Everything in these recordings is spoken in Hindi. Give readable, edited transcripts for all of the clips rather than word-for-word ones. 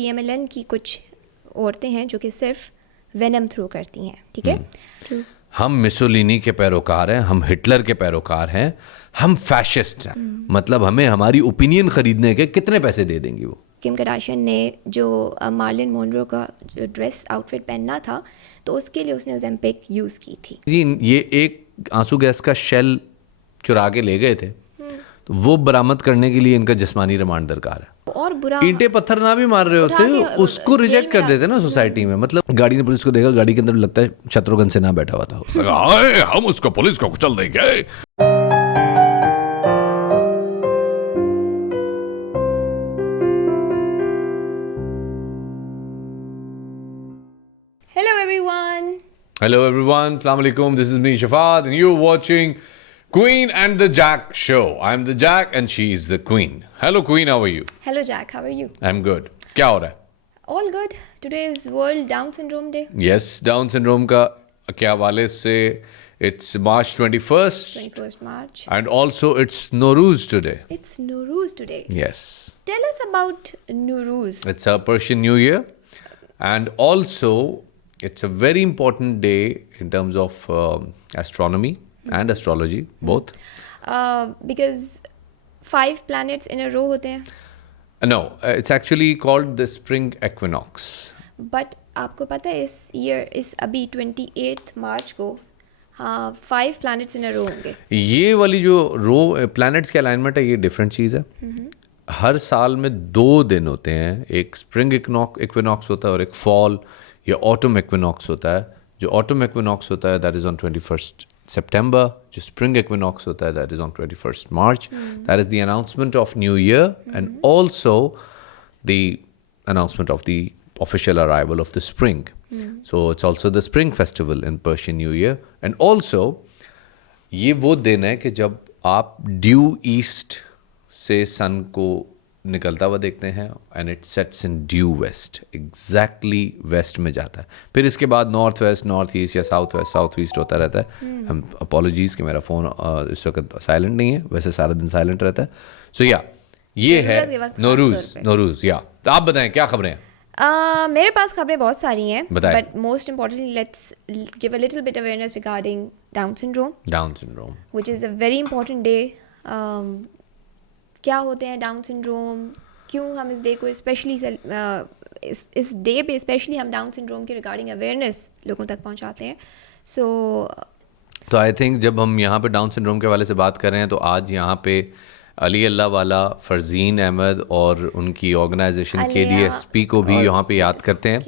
PMLN की कुछ औरतें हैं जो कि सिर्फ वेनम थ्रो करती हैं, ठीक है। हम मिसोलिनी के पैरोकार हैं, हम हिटलर के पैरोकार हैं, हम फैशिस्ट हैं। मतलब हमें हमारी ओपिनियन खरीदने के कितने पैसे दे देंगी वो। किम कार्दाशियन ने जो मार्लिन मोनरो का जो ड्रेस आउटफिट पहनना था तो उसके लिए उसने ओजेम्पिक यूज़ की थी जी, ये एक आंसू गैस का शेल चुरा के ले गए थे, तो वो बरामद करने के लिए इनका जिस्मानी रिमांड दरकार है। और बुरा ईंटे पत्थर ना भी मार रहे उठा होते, के उसको जेल रिजेक्ट कर में देते ना सोसाइटी में। मतलब गाड़ी ने पुलिस को देखा, गाड़ी के अंदर लगता है शत्रुघ्न सिन्हा बैठा हुआ था, उसने कहा "आए, हम उसको पुलिस को कुचल देंगे। Hello everyone. Hello everyone, Assalamu alaikum. This is me Shafat and you're watching Queen and the Jack show. I'm the Jack and she is the Queen. Hello Queen, how are you? Hello Jack, how are you? I'm good. क्या हो रहा है? All good. Today is World Down Syndrome Day. Yes, Down syndrome का क्या हवाले से it's March 21st 21st March. and also it's Nowruz today. It's Nowruz today. Yes, Tell us about Nowruz. it's a Persian New Year and also it's a very important day in terms of astronomy and astrology both. Because 5 planets in a row होते हैं, No, it's actually called the spring equinox. But आपको पता है इस अभी 28 मार्च को हाँ 5 planets in a row होंगे। ये वाली जो रो प्लैनेट्स की अलाइनमेंट है, ये डिफरेंट चीज़ है। हर साल में 2 दिन होते हैं, एक स्प्रिंग इक्विनॉक्स होता है और एक फॉल या ऑटम इक्विनॉक्स होता है। जो ऑटम इक्विनॉक्स होता है that is on 21st September, जो स्प्रिंग इक्विनॉक्स होता है that is on 21st March. That is the announcement of New Year and also the announcement of the official arrival of the spring. So it's also the spring festival in Persian New Year and also ये वो दिन है कि जब आप ड्यू ईस्ट से सन को निकलता हुआ देखते हैं and it sets in due west, exactly west में जाता है। फिर इसके बाद नॉर्थ वेस्ट, नॉर्थ ईस्ट या साउथ वेस्ट, साउथ ईस्ट होता रहता है। हम अपॉलोजीज कि मेरा फ़ोन इस वक्त साइलेंट नहीं है, वैसे सारा दिन साइलेंट रहता है। सो या ये है नौरूज़। या तो आप बताएं क्या खबरें हैं? मेरे पास खबरें बहुत सारी हैं, बताएं। But most importantly let's give a little bit awareness regarding down syndrome, which is a very important day. क्या होते हैं डाउन सिंड्रोम, क्यों हम इस डे को स्पेशली इस डे पे स्पेशली हम डाउन सिंड्रोम के रिगार्डिंग अवेयरनेस लोगों तक पहुंचाते हैं। तो आई थिंक जब हम यहाँ पे डाउन सिंड्रोम के वाले से बात कर रहे हैं तो आज यहाँ पे अली अल्लाह वाला फरजीन अहमद और उनकी ऑर्गेनाइजेशन KDSP को भी यहाँ पे याद करते हैं,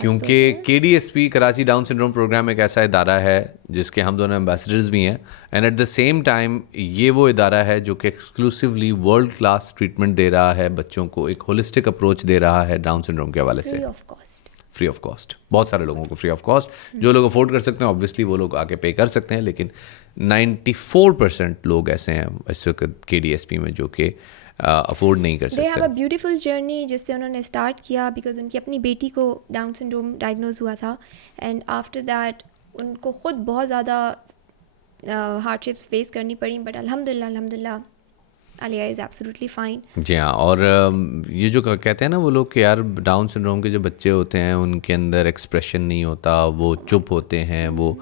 क्योंकि KDSP Karachi down syndrome programme एक ऐसा इदारा है जिसके हम दोनों एम्बेसडर्स भी हैं and at the same time ये वो इदारा है जो कि एक्सक्लूसिवली वर्ल्ड क्लास ट्रीटमेंट दे रहा है बच्चों को, एक होलिस्टिक अप्रोच दे रहा है डाउन सिंड्रोम के हवाले से फ्री ऑफ कॉस्ट। बहुत सारे लोगों को फ्री ऑफ कॉस्ट, जो लोग अफोर्ड कर सकते हैं ऑब्वियसली वो लोग आके पे कर सकते हैं, लेकिन 94% लोग ऐसे हैं इस वक्त KDSP में जो कि अफोर्ड नहीं कर सकते। They have a beautiful journey जिससे उन्होंने स्टार्ट किया बिकॉज उनकी अपनी बेटी को डाउन सिंड्रोम डायग्नोज हुआ था एंड आफ्टर दैट उनको खुद बहुत ज़्यादा हार्डशिप्स फेस करनी पड़ी, बट अल्हम्दुलिल्लाह आलिया इज़ एब्सोल्युटली फाइन। जी हाँ, और ये जो कहते हैं ना वो लोग कि यार डाउन सिंड्रोम के जो बच्चे होते हैं उनके अंदर एक्सप्रेशन नहीं होता, वो चुप होते हैं, वो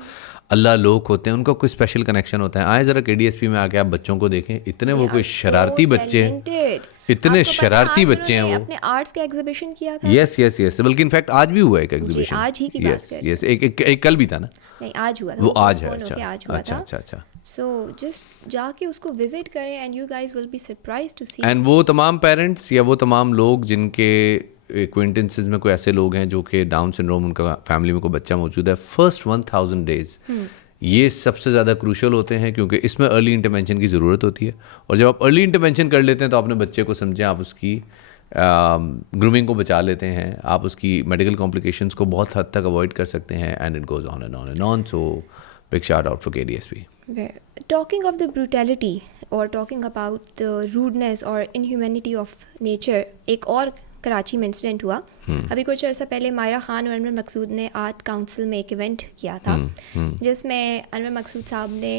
अल्लाह लोग होते हैं, उनका कोई स्पेशल कनेक्शन होता है। आए ज़रा KDSP में आके आप बच्चों को देखें, इतने वो कोई शरारती बच्चे हैं, इतने शरारती बच्चे हैं। वो अपने आर्ट्स का एग्जीबिशन किया था। यस, बल्कि इनफैक्ट आज भी हुआ एक एग्जीबिशन, आज ही की बात कर रही हूं। एक कल भी था ना? नहीं, आज हुआ था वो आज है। अच्छा। सो जस्ट जाके उसको विजिट करें and you guys will be surprised to see. And वो तमाम पेरेंट्स या वो तमाम लोग जिनके एक्वेंटेंसेस में कोई ऐसे लोग हैं जो कि डाउन सिंड्रोम, उनका फैमिली में कोई बच्चा मौजूद है, फर्स्ट 1000 डेज ये सबसे ज़्यादा क्रूशल होते हैं क्योंकि इसमें अर्ली इंटरवेंशन की ज़रूरत होती है। और जब आप अर्ली इंटरवेंशन कर लेते हैं तो अपने बच्चे को समझें, आप उसकी ग्रूमिंग को बचा लेते हैं, आप उसकी मेडिकल कॉम्प्लिकेशंस को बहुत हद तक अवॉइड कर सकते हैं and it goes on and on. So big shout out for KDSP. Talking of the brutality or talking about the rudeness or inhumanity of nature, एक और कराची में इंसिडेंट हुआ अभी कुछ अर्सा पहले। मायरा खान और अनवर मकसूद ने आर्ट काउंसिल में एक इवेंट किया था जिसमें अनवर मकसूद साहब ने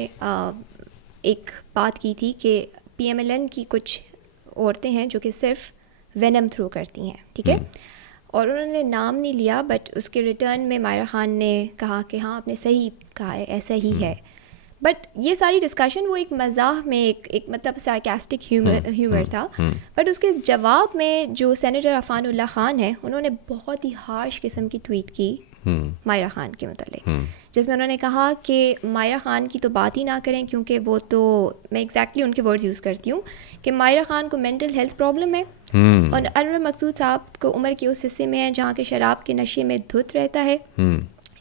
एक बात की थी कि PMLN की कुछ औरतें हैं जो कि सिर्फ वेनम थ्रो करती हैं, ठीक है। और उन्होंने नाम नहीं लिया, बट उसके रिटर्न में मायरा खान ने कहा कि हाँ आपने सही कहा है, ऐसा ही है। बट ये सारी डिस्कशन वो एक मज़ाक में एक मतलब सार्कास्टिक ह्यूमर था। बट उसके जवाब में जो सेनेटर अफानुल्लाह खान है, उन्होंने बहुत ही हार्श किस्म की ट्वीट की मायरा खान के मतलब, जिसमें उन्होंने कहा कि मायरा खान की तो बात ही ना करें, क्योंकि वो तो, मैं एग्जैक्टली उनके वर्ड्स यूज़ करती हूँ कि मायरा खान को मेंटल हेल्थ प्रॉब्लम है, और अनवर मकसूद साहब को उम्र के उस हिस्से में है जहाँ के शराब के नशे में धुत रहता है।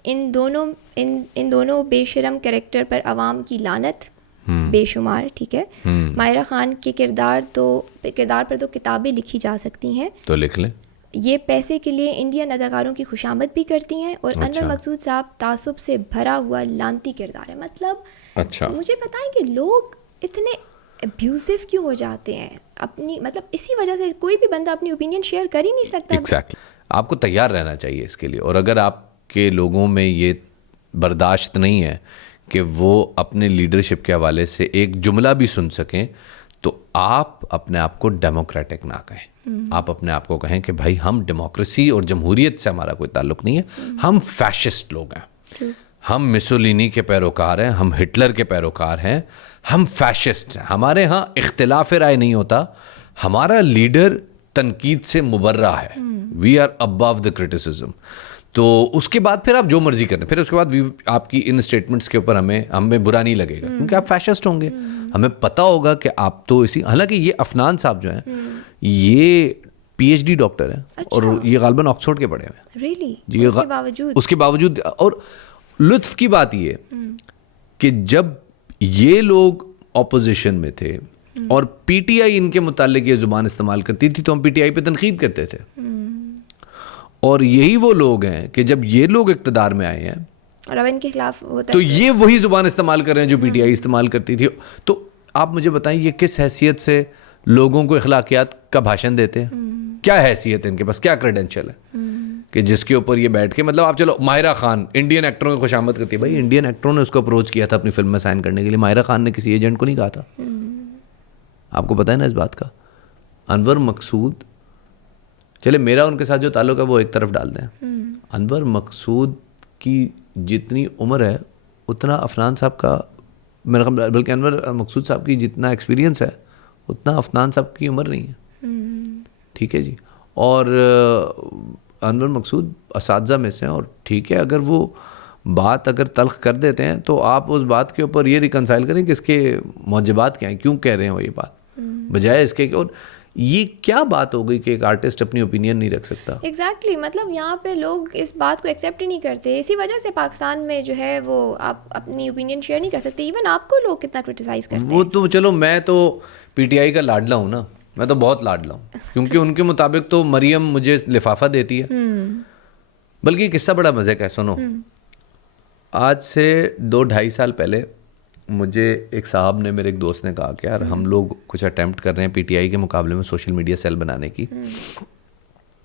इन दोनों बेशरम कैरेक्टर पर आवाम की लानत बेशुमार, ठीक है। मायरा खान के किरदार पर तो किताबें लिखी जा सकती हैं, तो लिख लें। ये पैसे के लिए इंडियन अदाकारों की खुशामद भी करती हैं, और अनवर मकसूद साहब तासुब से भरा हुआ लानती किरदार है। मतलब मुझे बताएं कि लोग इतने अब्यूसिव क्यों हो जाते हैं अपनी, मतलब इसी वजह से कोई भी बंदा अपनी ओपिनियन शेयर कर ही नहीं सकता। एग्जैक्टली आपको तैयार रहना चाहिए इसके लिए, और अगर आपके लोगों में ये बर्दाश्त नहीं है कि वो अपने लीडरशिप के हवाले से एक जुमला भी सुन सकें, तो आप अपने आप को डेमोक्रेटिक ना कहें। आप अपने आप को कहें कि भाई हम डेमोक्रेसी और जमहूरियत से हमारा कोई ताल्लुक नहीं है, हम फैशिस्ट लोग हैं, हम मिसोलिनी के पैरोकार हैं, हम हिटलर के पैरोकार हैं, हम फैशिस्ट हैं, हमारे यहाँ इख्तिलाफ राय नहीं होता, हमारा लीडर तनकीद से मुबर्रा है, we are above the criticism. तो उसके बाद फिर आप जो मर्जी करते हैं, फिर उसके बाद आपकी इन स्टेटमेंट्स के ऊपर हमें बुरा नहीं लगेगा, क्योंकि आप फैशिस्ट होंगे। हमें पता होगा कि आप तो इसी, हालांकि ये अफनान साहब जो हैं ये PhD डॉक्टर हैं, अच्छा। और ये गालबन ऑक्सफोर्ड के पढ़े हुए हैं। Really? जी, उसके बावजूद और लुत्फ की बात ये कि जब ये लोग ऑपोजिशन में थे और PTI इनके मुतालिक ये जुबान इस्तेमाल करती थी, तो हम PTI पे तनकीद करते थे। और यही वो लोग हैं कि जब ये लोग इक़्तिदार में आए हैं और अब इनके खिलाफ होता तो ये वही जुबान इस्तेमाल कर रहे हैं जो PTI इस्तेमाल करती थी। तो आप मुझे बताएं ये किस हैसियत से लोगों को अखलाकियात का भाषण देते हैं? क्या हैसियत है इनके पास, क्या क्रेडेंशियल है कि जिसके ऊपर ये बैठ के, मतलब आप चलो मायरा खान इंडियन एक्टरों की खुशामद करती है, भाई इंडियन एक्टरों ने उसको अप्रोच किया था अपनी फिल्म में साइन करने के लिए, मायरा खान ने किसी एजेंट को नहीं कहा था। आपको पता है ना इस बात का। अनवर मकसूद, चले मेरा उनके साथ जो ताल्लुक है वो एक तरफ डाल दें, अनवर मकसूद की जितनी उम्र है उतना अफनान साहब का, मेरा ख्याल, बल्कि अनवर मकसूद साहब की जितना एक्सपीरियंस है उतना अफनान साहब की उम्र नहीं है, ठीक है जी। और अनवर मकसूद असातिज़ा में से हैं, और ठीक है अगर वो बात अगर तल्ख कर देते हैं तो आप उस बात के ऊपर ये रिकंसाइल करें कि इसके मौजबात क्या हैं, क्यों कह रहे हैं वो ये बात, बजाय इसके कि, और ये क्या बात हो गई कि एक आर्टिस्ट अपनी ओपिनियन नहीं रख सकता। एग्जैक्टली मतलब यहाँ पे लोग इस बात को एक्सेप्ट ही नहीं करते। इसी वजह से पाकिस्तान में जो है वो आप अपनी ओपिनियन शेयर नहीं कर सकते। इवन आपको लोग कितना क्रिटिसाइज करते हैं। वो तो चलो, मैं तो PTI का लाडला हूँ ना, मैं तो बहुत लाडला हूँ, क्योंकि उनके मुताबिक तो मरियम मुझे लिफाफा देती है। बल्कि किस्सा बड़ा मज़े का है, सुनो। आज से 2-2.5 साल पहले मुझे एक साहब ने, मेरे एक दोस्त ने कहा कि यार हम लोग कुछ अटेम्प्ट कर रहे हैं PTI के मुकाबले में सोशल मीडिया सेल बनाने की,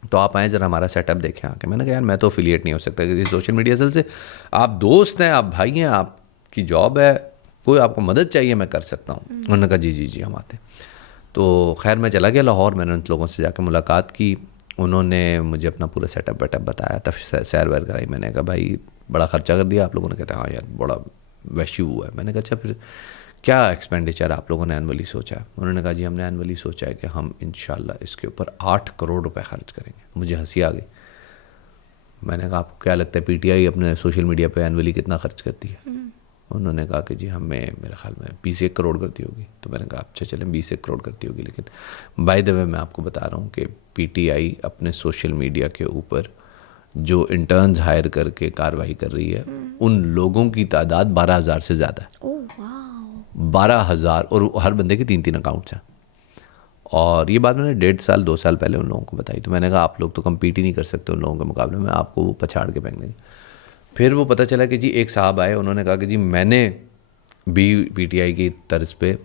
तो आप आएँ ज़रा हमारा सेटअप देखें आके। मैंने कहा यार मैं तो एफिलिएट नहीं हो सकता किसी सोशल मीडिया सेल से, आप दोस्त हैं, आप भाई हैं, आपकी जॉब है, कोई आपको मदद चाहिए मैं कर सकता हूँ। उन्होंने कहा जी जी जी हम आते। तो खैर मैं चला गया लाहौर, मैंने उन लोगों से जाकर मुलाकात की, उन्होंने मुझे अपना पूरा सेटअप वेटअप बताया, तब सैर वैर कराई। मैंने कहा भाई बड़ा ख़र्चा कर दिया आप लोगों ने? कहते हैं हाँ यार बड़ा वैश्यू हुआ है। मैंने कहा अच्छा फिर क्या एक्सपेंडिचर आप लोगों ने एनुअली सोचा है? उन्होंने कहा जी हमने एनुअली सोचा है कि हम इंशाल्लाह इसके ऊपर 8 करोड़ रुपए खर्च करेंगे। मुझे हंसी आ गई। मैंने कहा आपको क्या लगता है PTI अपने सोशल मीडिया पे एनुअली कितना खर्च करती है? उन्होंने कहा कि जी हमें मेरे ख्याल में 20-1 करोड़ करती होगी। तो मैंने कहा अच्छा चलें 20-1 करोड़ करती होगी, लेकिन बाय द वे मैं आपको बता रहा हूँ कि PTI अपने सोशल मीडिया के ऊपर जो इंटर्न्स हायर करके कार्रवाई कर रही है उन लोगों की तादाद 12,000 से ज़्यादा है। 12,000, और हर बंदे के 3-3 अकाउंट्स हैं। और ये बात मैंने 1.5-2 साल पहले उन लोगों को बताई। तो मैंने कहा आप लोग तो कम्पीट ही नहीं कर सकते उन लोगों के मुकाबले में, आपको वो पछाड़ के फेंक देंगे। फिर वो पता चला कि जी एक साहब आए, उन्होंने कहा कि जी मैंने भी PTI की तर्ज पे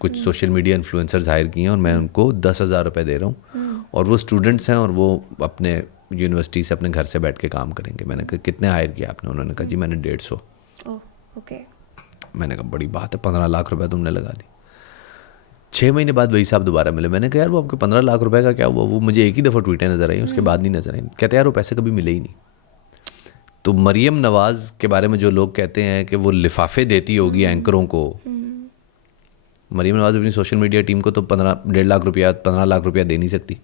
कुछ सोशल मीडिया इन्फ्लुएंसर्स हायर किए हैं और मैं उनको 10,000 रुपये दे रहा हूँ, और वो स्टूडेंट्स हैं और वो अपने यूनिवर्सिटी से अपने घर से बैठ के काम करेंगे। मैंने कहा कितने हायर किया आपने? उन्होंने कहा जी मैंने 150। ओके। मैंने कहा बड़ी बात है, 15 लाख रुपए तुमने लगा दी। 6 महीने बाद वही साहब दोबारा मिले। मैंने कहा यार वो आपके 15 लाख रुपए का क्या हुआ? वो मुझे एक ही दफ़ा ट्वीटें नज़र आई, उसके बाद नहीं नज़र आई। कहते यार वो पैसे कभी मिले ही नहीं। तो मरियम नवाज़ के बारे में जो लोग कहते हैं कि वो लिफाफे देती होगी एंकरों को, मरियम नवाज़ अपनी सोशल मीडिया टीम को तो 1.5 लाख रुपया 15 लाख रुपया दे नहीं सकती,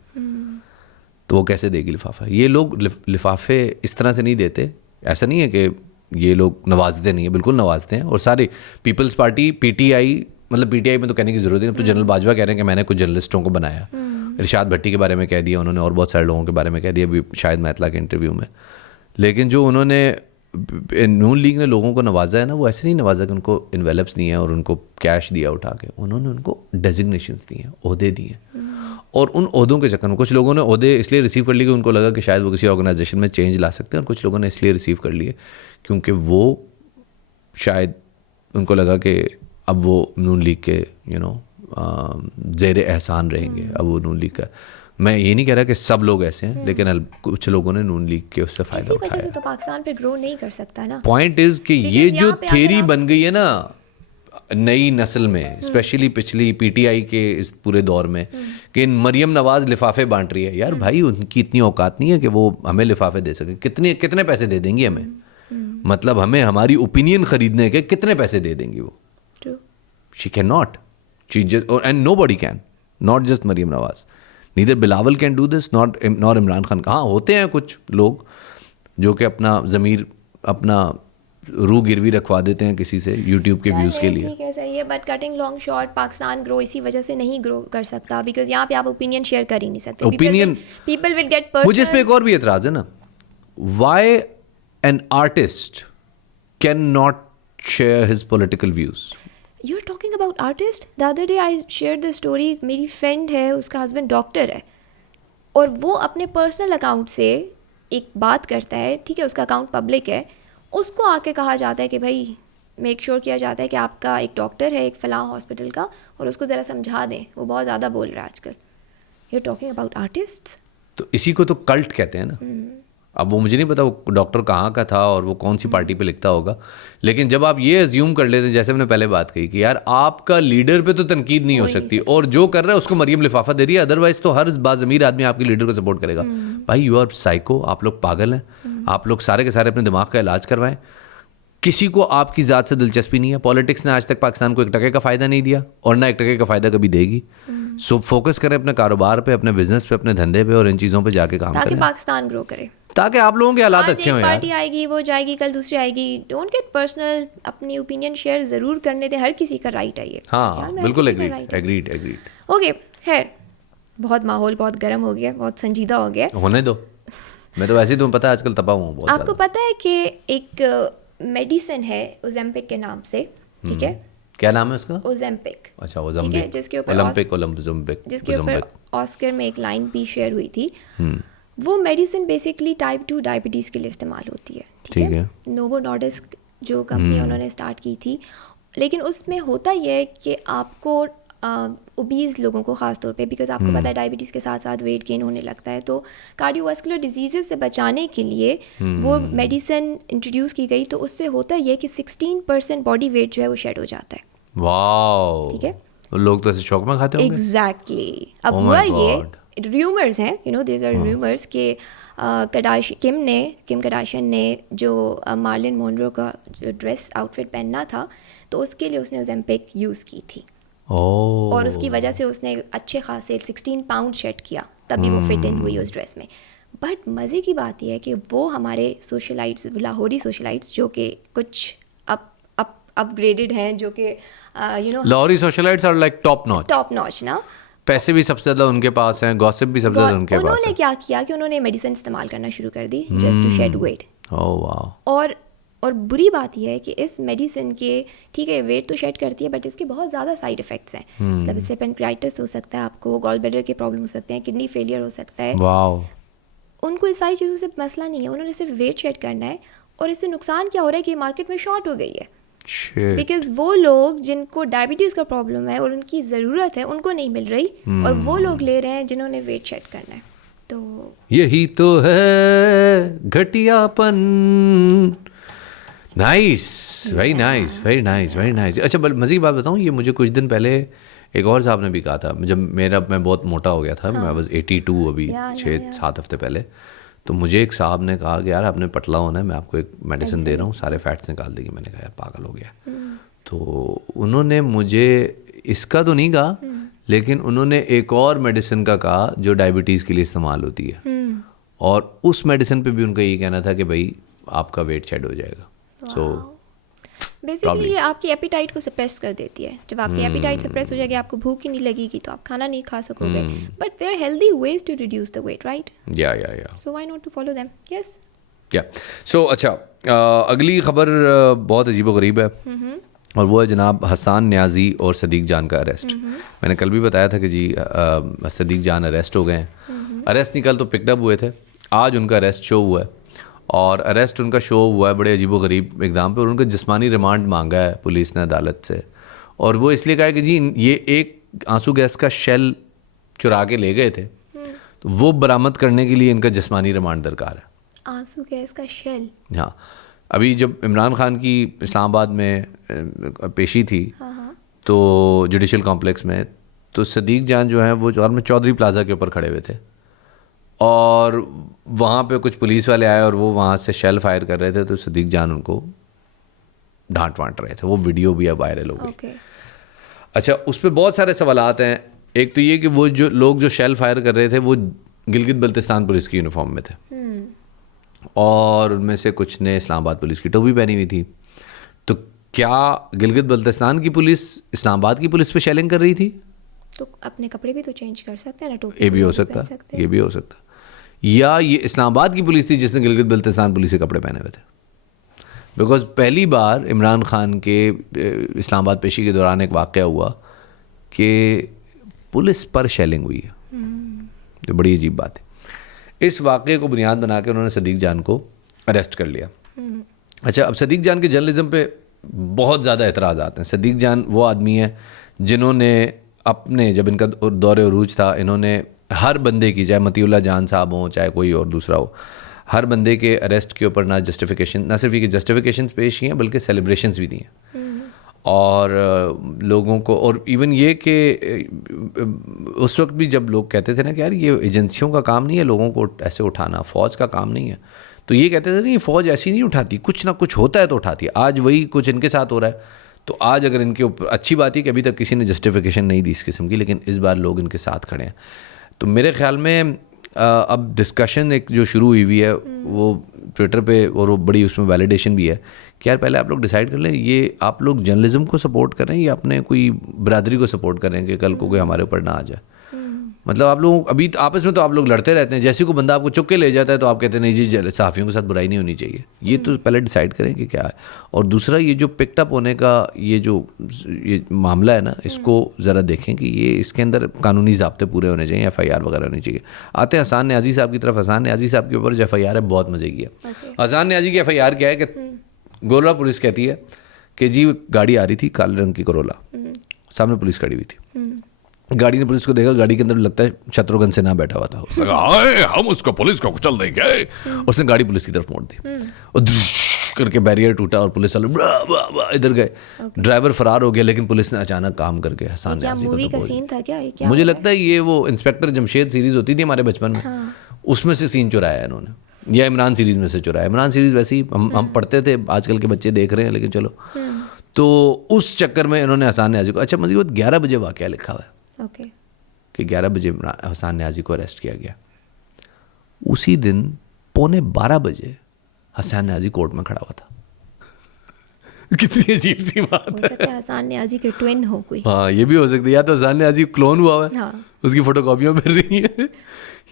तो वो कैसे देगी लिफाफा? ये लोग लिफाफे इस तरह से नहीं देते। ऐसा नहीं है कि ये लोग नवाजते नहीं है, बिल्कुल नवाजते हैं। और सारे पीपल्स पार्टी, पीटीआई, मतलब पीटीआई में तो कहने की ज़रूरत नहीं, अब तो जनरल बाजवा कह रहे हैं कि मैंने कुछ जर्नलिस्टों को बनाया, इरशाद भट्टी के बारे में कह दिया उन्होंने, और बहुत सारे लोगों के बारे में कह दिया अभी शायद मैतला के इंटरव्यू में। लेकिन जो उन्होंने नून लीग ने लोगों को नवाजा है ना, वो ऐसे नहीं नवाजा कि उनको इन्वेलप्स दिए हैं और उनको कैश दिया उठा के, उन्होंने उनको डेजिग्नेशंस दिए हैं, ओहदे दिए हैं। और उन ओहदों के चक्कर में कुछ लोगों ने ओहदे इसलिए रिसीव कर लिए कि उनको लगा कि शायद वो किसी ऑर्गेनाइजेशन में चेंज ला सकते हैं, और कुछ लोगों ने इसलिए रिसीव कर लिए क्योंकि वो शायद उनको लगा कि अब वो नून लीग के ज़ेर एहसान रहेंगे, अब वो नून लीग का। मैं ये नहीं कह रहा कि सब लोग ऐसे हैं, लेकिन कुछ लोगों ने नून लीग के उससे फ़ायदा इसी वजह उठाया। से तो पाकिस्तान पे ग्रो नहीं कर सकता ना। पॉइंट इज़ कि Because ये जो यहाँ पे अगर थ्योरी आप- बन गई है ना नई नस्ल में, स्पेशली पिछली पीटीआई के इस पूरे दौर में, कि मरियम नवाज लिफाफे बांट रही है। यार भाई उनकी इतनी औकात नहीं है कि वो हमें लिफाफे दे सके। कितने पैसे दे देंगी हमें? मतलब हमें हमारी ओपिनियन खरीदने के कितने पैसे दे देंगी वो? True. She can not, she just, and nobody can, not just Mariam Nawaz, neither Bilawal can do this, not Imran Khan. हाँ होते हैं कुछ लोग जो कि अपना ज़मीर, अपना रूह गिरवी रखवा देते हैं किसी से यूट्यूब के व्यूज़ के चलें, लिए। ठीक है, सही है, but cutting long short Pakistan grow इसी वजह से नहीं ग्रो कर सकता, बिकॉज यहाँ पे आप ओपिनियन शेयर कर ही नहीं सकते। Opinion- पीपल विल गेट मुझे इस पे एक और भी एतराज़ है ना, why an artist can not share his political views? You are talking about artist. The other day I share the story, मेरी फ्रेंड है, उसका हस्बैंड डॉक्टर है, और वो अपने पर्सनल अकाउंट से एक बात करता है, ठीक है, उसका अकाउंट पब्लिक है, उसको आके कहा जाता है कि भाई मेक श्योर किया जाता है कि आपका एक डॉक्टर है एक फ़लाँ हॉस्पिटल का, और उसको ज़रा समझा दें, वो बहुत ज़्यादा बोल रहा है आजकल। You are talking about artists. तो इसी को तो कल्ट कहते हैं ना। अब वो मुझे नहीं पता वो डॉक्टर कहाँ का था और वो कौन सी पार्टी पे लिखता होगा, लेकिन जब आप ये अज्यूम कर लेते हैं, जैसे मैंने पहले बात कही कि यार आपका लीडर पे तो तनकीद नहीं हो सकती, और जो कर रहा है उसको मरियम लिफाफा दे रही है, अदरवाइज तो हर बाज़मीर आदमी आपके लीडर को सपोर्ट करेगा। भाई यू आर साइको, आप लोग पागल हैं, आप लोग सारे के सारे अपने दिमाग का इलाज करवाएं। किसी को आपकी ज़ात से दिलचस्पी नहीं है। पॉलिटिक्स ने आज तक पाकिस्तान को 1 टके का फ़ायदा नहीं दिया और ना 1 टके का फ़ायदा कभी देगी। सो फोकस करें अपने कारोबार पे, अपने बिजनेस पे, अपने धंधे पे, और इन चीज़ों पे जाके काम ताकि करें, पाकिस्तान ग्रो करे। ताकि आप लोगों के हालात आज अच्छे एक हों यार। पार्टी आएगी, वो जाएगी, कल दूसरी आएगी। डोंट गेट पर्सनल, अपनी ओपिनियन शेयर ज़रूर करने दे, हर किसी का राइट है ये। हाँ बिल्कुल, एग्रीड। ओके, खैर, बहुत माहौल बहुत गर्म हो गया, बहुत संजीदा हो गया। होने दो, मैं तो वैसे ही तुम्हें पता है आजकल तपा हुआ हूँ बहुत आपको ज़्यादा। पता है कि एक मेडिसिन है ओजेम्पिक के नाम से, ठीक है, क्या नाम है उसका? ओजेम्पिक, अच्छा, ठीक है, ओलंपिक, जिसके ऊपर जिसके ऊपर ऑस्कर में एक लाइन भी शेयर हुई थी। वो मेडिसिन बेसिकली टाइप 2 डायबिटीज़ के लिए इस्तेमाल होती है, ठीक है। नोवो नॉर्डिस्क जो कंपनी उन्होंने स्टार्ट की थी, लेकिन उसमें होता यह है कि आपको ओबीज़ लोगों को ख़ास तौर पे, बिकॉज आपको पता है डायबिटीज़ के साथ साथ वेट गेन होने लगता है, तो कार्डियोवास्कुलर डिजीज़ से बचाने के लिए वो मेडिसिन इंट्रोड्यूस की गई। तो उससे होता ये कि 16% बॉडी वेट जो है वो शेड हो जाता है। वाओ, ठीक है, लोग तो ऐसे शौक में खाते होंगे। एग्जैक्टली। अब Oh हुआ my God. ये रूमर्स हैं, you know this are rumours के किम कडाशियन ने जो मार्लिन मोनरो का जो ड्रेस आउटफिट पहनना था, तो उसके लिए उसने ओजेम्पिक यूज़ की थी, और उसकी वजह से उसने अच्छे खासे 16 पाउंड शेड किया, तभी वो फिट इन हुई उस ड्रेस में। बट मज़े की बात यह है कि वो हमारे सोशलाइट्स, लाहौरी सोशलाइट्स, जो कि कुछ अपग्रेडेड हैं, जो कि यू नो लाहौरी socialites are like top notch ना, पैसे भी सबसे ज़्यादा उनके पास हैं, गॉसिप भी सबसे ज़्यादा उनके पास उन्होंने है। क्या किया कि उन्होंने मेडिसिन इस्तेमाल करना शुरू कर दी जस्ट टू शेड वेट। ओह वाह। और बुरी बात यह है कि इस मेडिसिन के, ठीक है, वेट तो शेड करती है, बट इसके बहुत ज़्यादा साइड इफ़ेक्ट्स हैं। मतलब इससे पेनक्राइटिस हो सकता है, आपको गॉल ब्लैडर के प्रॉब्लम हो सकते हैं, किडनी फेलियर हो सकता है। वाओ। उनको इस सारी चीज़ों से मसला नहीं है, उन्होंने सिर्फ वेट शेड करना है। और इससे नुकसान क्या हो रहा है कि मार्केट में शॉर्ट हो गई है, बिकॉज वो लोग जिनको डायबिटीज़ का प्रॉब्लम है और उनकी ज़रूरत है, उनको नहीं मिल रही, और वो लोग ले रहे हैं जिन्होंने वेट शेड करना है। तो यही तो है घटियापन। Nice, very nice. अच्छा मज़े की बात बताऊँ, ये मुझे कुछ दिन पहले एक और साहब ने भी कहा था, जब मैं बहुत मोटा हो गया था, मैं वाज 82 अभी या, 6-7 हफ्ते पहले, तो मुझे एक साहब ने कहा कि यार आपने पतला होना है, मैं आपको एक मेडिसिन दे रहा हूँ, सारे फैट्स निकाल देगी। मैंने कहा यार पागल हो गया। तो उन्होंने मुझे इसका तो नहीं कहा, लेकिन उन्होंने एक और मेडिसिन का कहा जो डायबिटीज़ के लिए इस्तेमाल होती है, और उस मेडिसिन पे भी उनका यही कहना था कि भाई आपका वेट शेड हो जाएगा। सो बेसिकली ये आपकी एपिटाइट को सप्रेस कर देती है। जब आपकी एपिटाइट सप्रेस हो जाएगी, आपको भूख ही नहीं लगेगी, तो आप खाना नहीं खा सकोगे। But there are healthy ways to reduce the weight, right? Yeah so why not to follow them? Yes. Yeah so अच्छा, अगली खबर बहुत अजीबोगरीब है, और वो है जनाब हसन न्याजी और सदीक जान का अरेस्ट। मैंने कल भी बताया था कि जी सदीक जान अरेस्ट हो गए हैं। अरेस्ट नहीं, कल तो पिकअप हुए थे, आज उनका अरेस्ट शो हुआ है, और अरेस्ट उनका शो हुआ है बड़े अजीबोगरीब इक़दाम पे, और उनका जिस्मानी रिमांड मांगा है पुलिस ने अदालत से। और वो इसलिए कहा है कि जी ये एक आंसू गैस का शेल चुरा के ले गए थे, तो वो बरामद करने के लिए इनका जिस्मानी रिमांड दरकार है। आंसू गैस का शेल? हाँ, अभी जब इमरान खान की इस्लामाबाद में पेशी थी, तो जुडिशल कॉम्प्लेक्स में, तो सदीक जान जो है वो में चौधरी प्लाजा के ऊपर खड़े हुए थे, और वहाँ पे कुछ पुलिस वाले आए और वो वहाँ से शेल फायर कर रहे थे, तो सदीक जान उनको डांट वांट रहे थे। वो वीडियो भी अब वायरल हो गई। अच्छा, उस पर बहुत सारे सवालात हैं। एक तो ये कि वो जो लोग जो शेल फायर कर रहे थे वो गिलगित बल्तिस्तान पुलिस की यूनिफॉर्म में थे, और उनमें से कुछ ने इस्लामाबाद पुलिस की टोपी पहनी हुई थी। तो क्या गिलगित बल्तिस्तान की पुलिस इस्लामाबाद की पुलिस पे शेलिंग कर रही थी? तो अपने कपड़े भी तो चेंज कर सकते हैं ना, टोपी ये भी हो सकता, ये भी हो सकता। या ये इस्लामाबाद की पुलिस थी जिसने गिलगित बल्तिस्तान पुलिस के कपड़े पहने हुए थे। बिकॉज पहली बार इमरान खान के इस्लामाबाद पेशी के दौरान एक वाक़या हुआ कि पुलिस पर शेलिंग हुई है, तो बड़ी अजीब बात है। इस वाक़े को बुनियाद बना के उन्होंने सदीक जान को अरेस्ट कर लिया। अच्छा, अब सदीक जान के जर्नलिज्म पे बहुत ज़्यादा एतराज़ात हैं। सदीक जान वो आदमी है जिन्होंने अपने, जब इनका दौरे उरूज था, इन्होंने हर बंदे की, चाहे मतीउल्लाह जान साहब हों चाहे कोई और दूसरा हो, हर बंदे के अरेस्ट के ऊपर ना सिर्फ ये जस्टिफिकेशन पेश किए हैं बल्कि सेलिब्रेशंस भी दिए, और लोगों को, और इवन ये कि उस वक्त भी जब लोग कहते थे ना कि यार ये एजेंसियों का काम नहीं है लोगों को ऐसे उठाना, फ़ौज का काम नहीं है, तो ये कहते थे नहीं फ़ौज ऐसी नहीं उठाती, कुछ ना कुछ होता है तो उठाती है। आज वही कुछ इनके साथ हो रहा है। तो आज अगर इनके ऊपर, अच्छी बात है कि अभी तक किसी ने जस्टिफिकेशन नहीं दी इस किस्म की, लेकिन इस बार लोग इनके साथ खड़े हैं। तो मेरे ख्याल में अब डिस्कशन एक जो शुरू हुई है वो ट्विटर पे, और वो बड़ी उसमें वैलिडेशन भी है कि यार पहले आप लोग डिसाइड कर लें, ये आप लोग जर्नलिज्म को सपोर्ट कर रहे हैं या अपने कोई बरादरी को सपोर्ट कर रहे हैं कि कल को कोई हमारे ऊपर ना आ जाए। मतलब आप लोग अभी आपस में तो आप लोग लड़ते रहते हैं, जैसे को बंदा आपको चुप के ले जाता है तो आप कहते हैं नहीं जी सहाफ़ियों के साथ बुराई नहीं होनी चाहिए। ये तो पहले डिसाइड करें कि क्या है। और दूसरा, ये जो पिकअप होने का ये मामला है ना, इसको ज़रा देखें कि ये इसके अंदर कानूनी ज़ाब्ते पूरे होने चाहिए, FIR वगैरह होनी चाहिए। आते हैं हसन न्याजी साहब की तरफ। हसन न्याजी साहब के ऊपर जो FIR है बहुत मज़े की है। हसन न्याजी की FIR क्या है कि गोला पुलिस कहती है कि जी गाड़ी आ रही थी काले रंग की करोला, सामने पुलिस खड़ी हुई थी, गाड़ी ने पुलिस को देखा, गाड़ी के अंदर लगता है शत्रुघ्न सिन्हा बैठा हुआ था, उसने कहा हम उसको पुलिस को कुचल देंगे। उसने गाड़ी पुलिस की तरफ मोड़ दी और करके बैरियर टूटा और पुलिस वाले इधर गए। ड्राइवर फरार हो गया, लेकिन पुलिस ने अचानक काम करके हसन न्याजी को मूवी का सीन था क्या? क्या मुझे लगता है ये वो इंस्पेक्टर जमशेद सीरीज होती थी हमारे बचपन में, उसमें से सीन चुराया है इन्होंने, या इमरान सीरीज में से चुराया। इमरान सीरीज वैसे ही हम पढ़ते थे, आजकल के बच्चे देख रहे हैं, लेकिन चलो। तो उस चक्कर में इन्होंने हसन न्याजी को, अच्छा मजीद 11 बजे वाक़या लिखा हुआ है कि 11 बजे हसन न्याजी को अरेस्ट किया गया। उसी दिन 11:15 बजे हसन न्याजी कोर्ट में खड़ा हुआ था। कितनी अजीब सी बात है। हो सकता है हसन न्याजी के ट्विन हो कोई। हाँ, ये भी हो सकती है, या तो हसन न्याजी क्लोन हुआ है, हाँ। उसकी फोटोकॉपियाँ मिल रही हैं,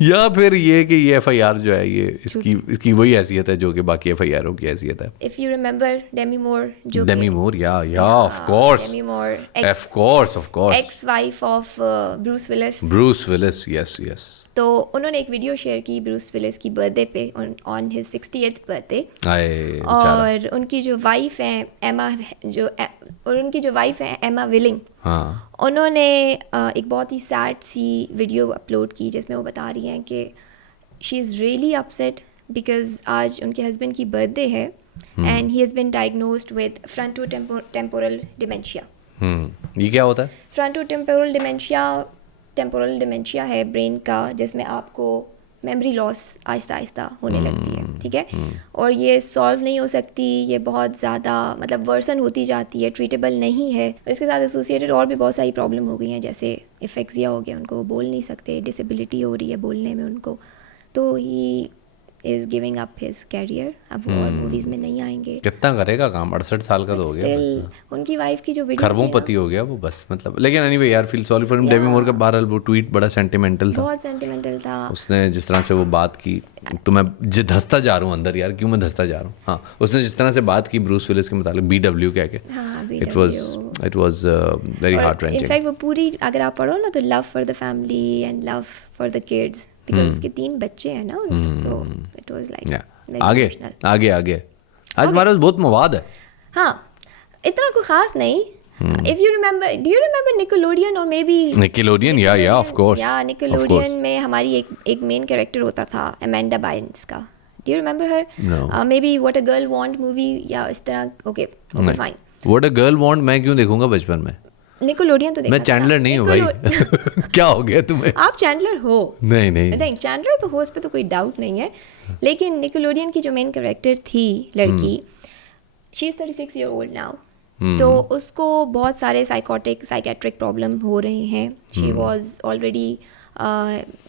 या फिर ये कि ये FIR जो है ये इसकी वही हैसियत है जो कि बाकी FIRों की हैसियत है। If you remember Demi Moore, जो Demi Moore, of course, Demi Moore, of course, ex-wife of Bruce Willis. Yes. तो उन्होंने एक वीडियो शेयर की ब्रूस विलिस की बर्थडे पे, ऑन हिज 60th बर्थडे, और उनकी जो वाइफ है एमा विलिंग, हाँ, उन्होंने एक बहुत ही सैड सी वीडियो अपलोड की जिसमें वो बता रही हैं कि she is really upset because आज उनके हस्बैंड की बर्थडे है and he has been diagnosed with frontotemporal dementia. ये क्या होता है? फ्रंटो टेम्पोरल डिमेंशिया है ब्रेन का, जिसमें आपको मेमोरी लॉस आहिस्ता आहिस्ता होने लगती है, ठीक है। और ये सॉल्व नहीं हो सकती, ये बहुत ज़्यादा मतलब वर्सन होती जाती है, ट्रीटेबल नहीं है। इसके साथ एसोसिएटेड और भी बहुत सारी प्रॉब्लम हो गई हैं, जैसे इफेक्सिया हो गया, उनको वो बोल नहीं सकते, डिसेबिलिटी हो रही है बोलने में उनको, तो he is giving up his career. अब वो और मूवीज़ में नहीं आएंगे। कितना करेगा काम, 68 साल का तो हो गया स्टिल बस। उनकी वाइफ की जो वीडियो खरबोपति हो गया वो बस, मतलब। लेकिन एनीवे यार, feel sorry for him. Demi Moore का बहरहाल वो ट्वीट बड़ा सेंटिमेंटल था, बहुत सेंटिमेंटल था। उसने जिस तरह से वो बात की, तो मैं धंसता जा रहा हूँ अंदर यार, क्यों मैं धंसता जा रहा हूँ। हाँ, उसने जिस तरह से बात की ब्रूस विलिस के मुताबिक, BW कह के, हाँ, it was very heart wrenching. In fact वो पूरी अगर आप पढ़ो ना, तो love for the family and love for the kids, because उसके 3 बच्चे हैं ना, तो इट वाज लाइक आगे आगे आगे। आज हमारे पास बहुत मवाद है। हाँ, इतना कोई खास नहीं। If you remember, do you remember Nickelodeon or maybe Nickelodeon? Yeah, of course. Yeah, Nickelodeon में हमारी एक मेन कैरेक्टर होता था, Amanda Bynes का। Do you remember her? No. Maybe What a Girl Want movie या इस तरह। Okay, fine. What a Girl Want मैं क्यों देखूंगा बचपन में? Nickelodeon तो देखा मैं चैंडलर नहीं हूँ भाई। क्या हो गया तुम्हें? आप चैंडलर हो? नहीं, चैंडलर तो हो, इस पे तो कोई डाउट नहीं है। लेकिन निकोलोडियन की जो मेन कैरेक्टर थी लड़की, she is 36 year old now, तो उसको बहुत सारे साइकेट्रिक प्रॉब्लम हो रहे हैं। शी वॉज ऑलरेडी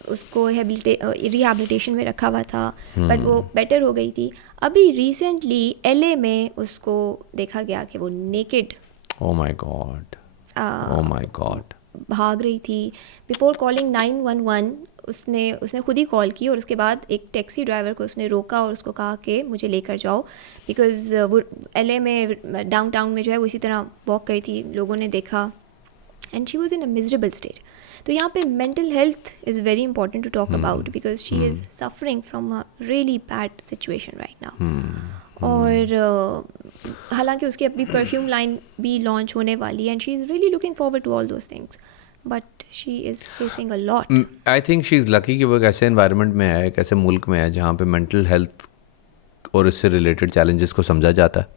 उसको रिहेबिलिटेशन में रखा हुआ था, बट वो बेटर हो गई थी। अभी रिसेंटली LA में उसको देखा गया कि वो नेकेड, ओह माय गॉड, भाग रही थी। बिफोर कॉलिंग 911 उसने खुद ही कॉल की, और उसके बाद एक टैक्सी ड्राइवर को उसने रोका और उसको कहा कि मुझे लेकर जाओ, बिकॉज वो LA में डाउनटाउन में जो है वो इसी तरह वॉक करी थी, लोगों ने देखा, and she was in a miserable state. तो यहाँ पे mental health is very important to talk about, because she is suffering from a really bad situation right now. और हालांकि उसकी अपनी परफ्यूम लाइन भी लॉन्च होने वाली है, and she is really looking forward to all those things, but she is facing a lot. I think she is lucky कि वो एक ऐसे एनवायरनमेंट में है, एक ऐसे मुल्क में है जहाँ पे मेंटल हेल्थ और इससे रिलेटेड चैलेंजेस को समझा जाता है,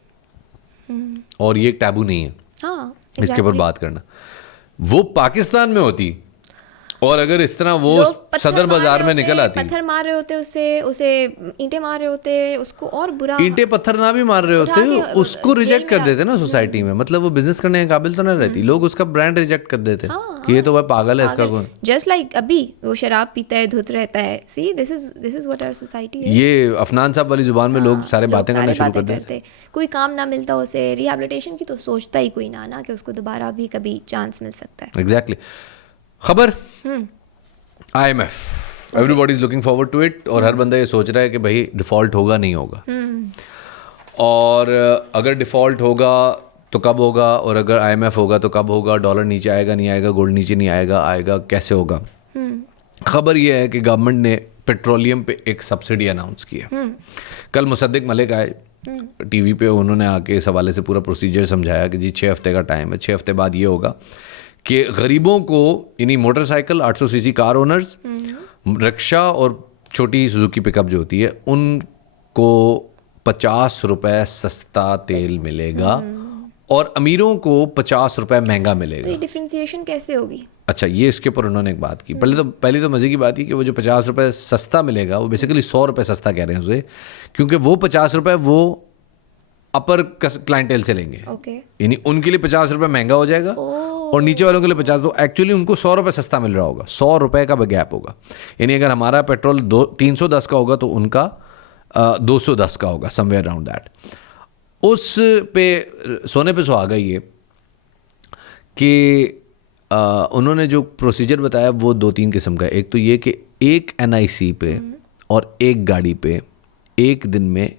और ये एक टैबू नहीं है। हाँ, इसके ऊपर बात करना। वो पाकिस्तान में होती, और अगर इस तरह वो सदर बाजार में निकल आती, पत्थर मार रहे होते उसे ईंटें मार रहे होते उसको, और बुरा ईंटें पत्थर ना भी मार रहे होते, उसको रिजेक्ट कर देते ना सोसाइटी में। मतलब वो बिजनेस करने के काबिल तो नहीं रहती, लोग उसका ब्रांड रिजेक्ट कर देते कि ये तो वह पागल है, इसका कौन। जस्ट लाइक अभी वो शराब पीता है, धुत रहता है। See this is what our society है। ये अफनान साहब वाली जुबान में लोग सारे बातें करना शुरू कर देते। कोई काम ना मिलता उसे, रिहेबिलिटेशन की तो सोचता ही कोई ना कि उसको दोबारा भी कभी चांस मिल सकता है। एग्जैक्टली। खबर IMF, everybody is looking forward to it, और हर बंदा ये सोच रहा है कि भाई डिफ़ॉल्ट होगा नहीं होगा, और अगर डिफ़ॉल्ट होगा तो कब होगा, और अगर IMF होगा तो कब होगा, डॉलर नीचे आएगा नहीं आएगा, गोल्ड नीचे नहीं आएगा कैसे होगा। खबर ये है कि गवर्नमेंट ने पेट्रोलियम पे एक सब्सिडी अनाउंस किया। कल मुसद्दिक मलिक आए TV पे, उन्होंने आके इस हवाले से पूरा प्रोसीजर समझाया कि जी 6 हफ्ते का टाइम है, 6 हफ्ते बाद ये होगा कि गरीबों को, यानी motorcycle, 800 cc car owners, rickshaw और छोटी सुजुकी पिकअप जो होती है, उनको 50 रुपए सस्ता तेल मिलेगा, और अमीरों को 50 रुपए महंगा मिलेगा। डिफरेंशिएशन कैसे होगी? अच्छा, ये इसके ऊपर उन्होंने एक बात की। पहले तो मज़े की बात की कि वो जो 50 रुपए सस्ता मिलेगा, वो बेसिकली 100 रुपए सस्ता कह रहे हैं उसे, क्योंकि वो 50 रुपए वो अपर क्लाइंटेल से लेंगे, यानी उनके लिए 50 रुपए महंगा हो जाएगा, और नीचे वालों के लिए 50, तो एक्चुअली उनको 100 रुपए सस्ता मिल रहा होगा, 100 रुपए का गैप होगा। यानी अगर हमारा पेट्रोल 310 का होगा तो उनका 210 का होगा, समवेयर अराउंड दैट। उस पे सोने पे सुहागा ये कि उन्होंने जो प्रोसीजर बताया वो 2-3 किस्म का है। एक तो ये कि एक NIC पे और एक गाड़ी पे एक दिन में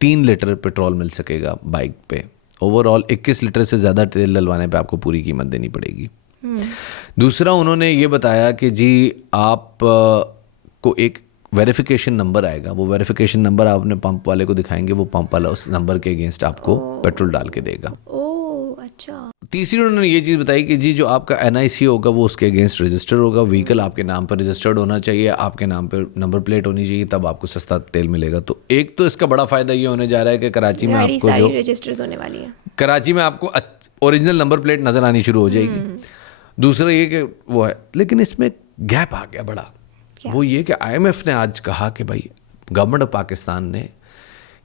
3 लीटर पेट्रोल मिल सकेगा बाइक पे। ओवरऑल 21 लीटर से ज़्यादा तेल डलवाने पे आपको पूरी कीमत देनी पड़ेगी। दूसरा, उन्होंने ये बताया कि जी आप को एक वेरिफिकेशन नंबर आएगा, वो वेरिफिकेशन नंबर आप अपने पंप वाले को दिखाएंगे, वो पंप वाला उस नंबर के अगेंस्ट आपको पेट्रोल डाल के देगा। अच्छा। तीसरी उन्होंने ये चीज़ बताई कि जी जो आपका NIC होगा वो उसके अगेंस्ट रजिस्टर होगा, व्हीकल आपके नाम पर रजिस्टर्ड होना चाहिए, आपके नाम पर नंबर प्लेट होनी चाहिए, तब आपको सस्ता तेल मिलेगा। तो एक तो इसका बड़ा फ़ायदा ये होने जा रहा है कि कराची में आपको जो रजिस्टर्स होने वाली है, कराची में आपको ओरिजिनल नंबर प्लेट नज़र आनी शुरू हो जाएगी। दूसरा ये कि वो है, लेकिन इसमें गैप आ गया बड़ा। वो ये कि IMF ने आज कहा कि भाई गवर्नमेंट ऑफ पाकिस्तान ने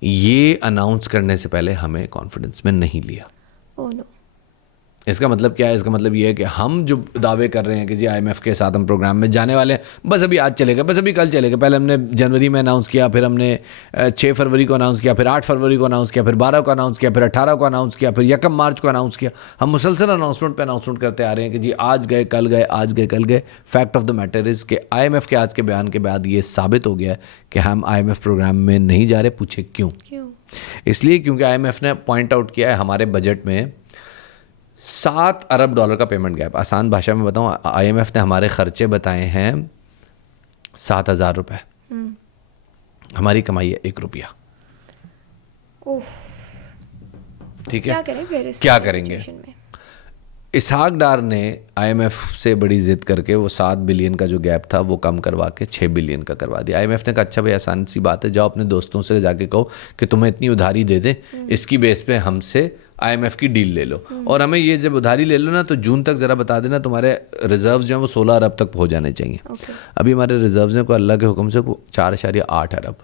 ये अनाउंस करने से पहले हमें कॉन्फिडेंस में नहीं लिया। Oh no. इसका मतलब क्या है? इसका मतलब ये है कि हम जो दावे कर रहे हैं कि जी IMF के साथ हम प्रोग्राम में जाने वाले हैं, बस अभी आज चलेगा, बस अभी कल चलेगा। पहले हमने जनवरी में अनाउंस किया, फिर हमने 6 फरवरी को अनाउंस किया, फिर 8 फरवरी को अनाउंस किया, फिर 12 को अनाउंस किया, फिर 18 को अनाउंस किया, फिर 1 मार्च को अनाउंस किया। हम मुसलसल अनाउंसमेंट पे अनाउंसमेंट करते आ रहे हैं कि जी आज गए कल गए, आज गए कल गए। Fact of the matter is कि IMF के आज के बयान के बाद ये साबित हो गया है कि हम IMF प्रोग्राम में नहीं जा रहे। पूछे क्यों? इसलिए क्योंकि IMF ने पॉइंट आउट किया है हमारे बजट में $7 अरब का पेमेंट गैप। आसान भाषा में बताऊं, IMF ने हमारे खर्चे बताए हैं 7,000 रुपये। हमारी कमाई है 1 रुपया। ठीक है, क्या करें फिर इस क्या करेंगे? सिचुएशन में? इसहाक डार ने IMF से बड़ी जिद करके वो 7 बिलियन का जो गैप था वो कम करवा के 6 बिलियन का करवा दिया। IMF ने कहा अच्छा भाई आसान सी बात है, जाओ अपने दोस्तों से जाके कहो कि तुम्हें इतनी उधारी दे दें, इसकी बेस पे हमसे IMF की डील ले लो, और हमें ये जब उधारी ले लो ना तो जून तक ज़रा बता देना तुम्हारे रिजर्व्स जो हैं वो 16 अरब तक हो जाने चाहिए। अभी हमारे रिजर्व्स हैं को अल्लाह के हुक्म से 4.8 अरब।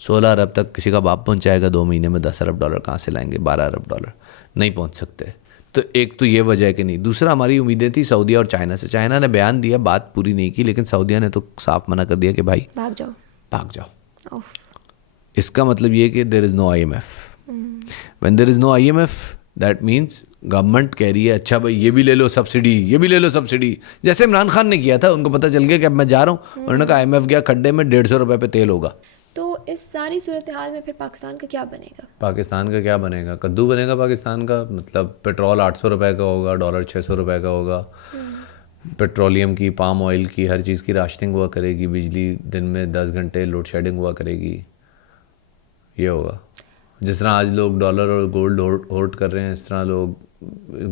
16 अरब तक किसी का बाप पहुँचाएगा 2 महीने में? $10 अरब कहाँ से लाएंगे? $12 अरब नहीं पहुँच सकते। तो एक तो ये वजह है कि नहीं। दूसरा, हमारी उम्मीदें थी सऊदीया और चाइना से। चाइना ने बयान दिया, बात पूरी नहीं की, लेकिन सऊदीया ने तो साफ मना कर दिया कि भाई भाग जाओ। इसका मतलब ये कि there is no IMF। When there is no IMF that means government कह रही है अच्छा भाई ये भी ले लो सब्सिडी, ये भी ले लो सब्सिडी। जैसे इमरान खान ने किया था, उनको पता चल गया कि अब मैं जा रहा हूँ, उन्होंने कहा IMF गया खड्डे में, 150 रुपये पे तेल होगा। तो इस सारी सूरत हाल में फिर पाकिस्तान का क्या बनेगा? पाकिस्तान का क्या बनेगा? कद्दू बनेगा पाकिस्तान का। मतलब पेट्रोल 800 रुपये का होगा, डॉलर 600 रुपये का होगा। पेट्रोलियम की, पाम ऑयल की, हर चीज़ की राशनिंग हुआ करेगी। बिजली दिन में 10 घंटे लोड शेडिंग हुआ करेगी। ये होगा। जिस तरह आज लोग डॉलर और गोल्ड होल्ड कर रहे हैं, इस तरह लोग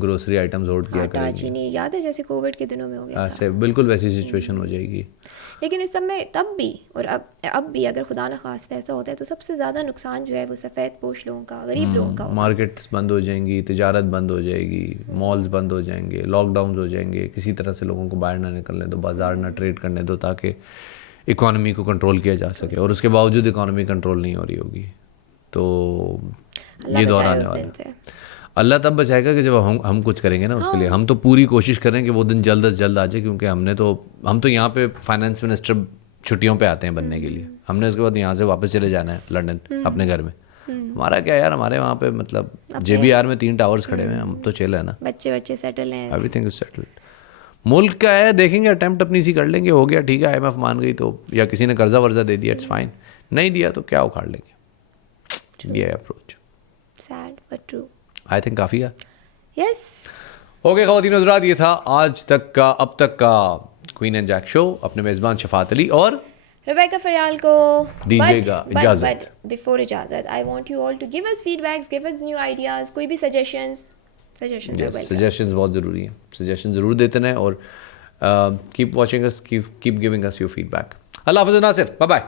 ग्रोसरी आइटम्स होल्ड किया करेंगे। चीनी याद है जैसे कोविड के दिनों में हो गया ऐसे बिल्कुल वैसी सिचुएशन हो जाएगी। लेकिन इस सब में तब भी और अब भी अगर खुदा न खास्ता ऐसा होता है तो सबसे ज़्यादा नुकसान जो है वो सफ़ेद पोश लोगों का, गरीब लोगों का होगा। मार्केट्स बंद हो जाएंगी, तिजारत बंद हो जाएगी, मॉल्स बंद हो जाएंगे, लॉकडाउन हो जाएंगे। किसी तरह से लोगों को बाहर ना निकलने दो, बाजार ना ट्रेड करने दो, ताकि इकॉनमी को कंट्रोल किया जा सके। और उसके बावजूद इकॉनमी कंट्रोल नहीं हो रही होगी तो ये दौर आने वाला है। अल्लाह तब बचाएगा कि जब हम कुछ करेंगे ना उसके लिए। हम तो पूरी कोशिश करें कि वो दिन जल्द से जल्द आ जाए, क्योंकि हम तो यहाँ पे फाइनेंस मिनिस्टर छुट्टियों पे आते हैं बनने के लिए। हमने उसके बाद यहाँ से वापस चले जाना है लंदन अपने घर में। हमारा क्या यार, हमारे वहाँ पे मतलब JBR में 3 टावर्स खड़े हुए हैं, हम तो चिल है ना, बच्चे सेटल हैं, एवरीथिंग इज सेटल्ड। मुल्क का है, देखेंगे अटेम्प्ट अपनी सी कर लेंगे, हो गया ठीक है, IMF मान गई तो, या किसी ने कर्जा वर्जा दे दिया, इट्स फाइन। नहीं दिया तो क्या उखाड़ लेंगे, ये approach. Sad but true. I think काफ़ी है। यस। ओके ख़वातीन हज़रात, ये था आज तक का अब तक का क्वीन एंड जैक शो। अपने मेज़बान शफात अली और रेबेका फरियाल को दीजिएगा इजाज़त। बट बिफोर इजाज़त, I want you all to give us feedbacks, give us new ideas, कोई भी सजेशंस बहुत ज़रूरी हैं। सजेशन ज़रूर देते रहें और keep watching us, keep giving us your feedback. अल्लाह हाफ़िज़ नासिर, बाय बाय।